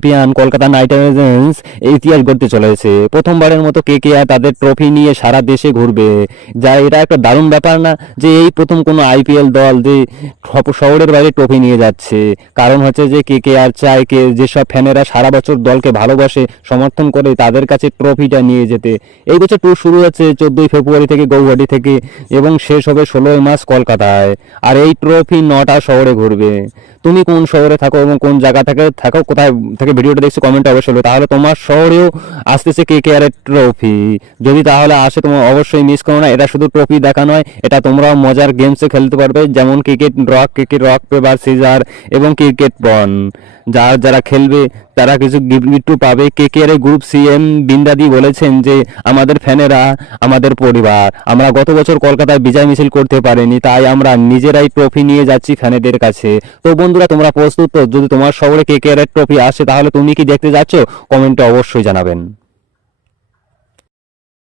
Champion Kolkata night Riders ইতিহাস গড়তে চলেছে। প্রথমবারের মতো কেকেআর তাদের ট্রফি নিয়ে সারা দেশে ঘুরবে, যা এটা একটা দারুণ ব্যাপার না, যে এই প্রথম কোনো আইপিএল দল যে শহরের বাইরে ট্রফি নিয়ে যাচ্ছে। কারণ হচ্ছে যে কেকেআর চায় যেসব ফ্যানেরা সারা বছর দলকে ভালোবাসে, সমর্থন করে, তাদের কাছে ট্রফিটা নিয়ে যেতে। এই বছর ট্যুর শুরু হচ্ছে 14ই ফেব্রুয়ারি থেকে গৌহাটি থেকে এবং শেষ হবে 16ই মার্চ কলকাতায়। আর এই ট্রফি 9টা শহরে ঘুরবে। তুমি কোন শহরে থাকো এবং কোন জায়গা থেকে থাকো, কোথায় থেকে ভিডিওটা দেখছো, কমেন্টে অবশ্যই বলো। তাহলে তোমার শহরেও আসতেছে কেকেআর এর ট্রফি। যদি তাহলে আসে তোমার অবশ্যই মিস করো না। এটা শুধু ট্রফি দেখা নয়, এটা তোমরাও মজার গেমসে খেলতে পারবে, যেমন ক্রিকেট রক পেপার সিজার এবং ক্রিকেট বন। যারা খেলবে তারা কিছু গিফট পাবে। কেকেআর গ্রুপ সিএম বিন্দাদি বলেছেন যে আমাদের ফ্যানেরা আমাদের পরিবার, আমরা গত বছর কলকাতায় বিজয় মিছিল করতে পারিনি, তাই আমরা নিজেরাই ট্রফি নিয়ে যাচ্ছি ফ্যানেদের কাছে। তো বন্ধুরা, তোমরা প্রস্তুত তো? যদি তোমার শহরে কেকেআর ট্রফি আসে তাহলে তুমি কি দেখতে যাচ্ছ? কমেন্টে অবশ্যই জানাবেন।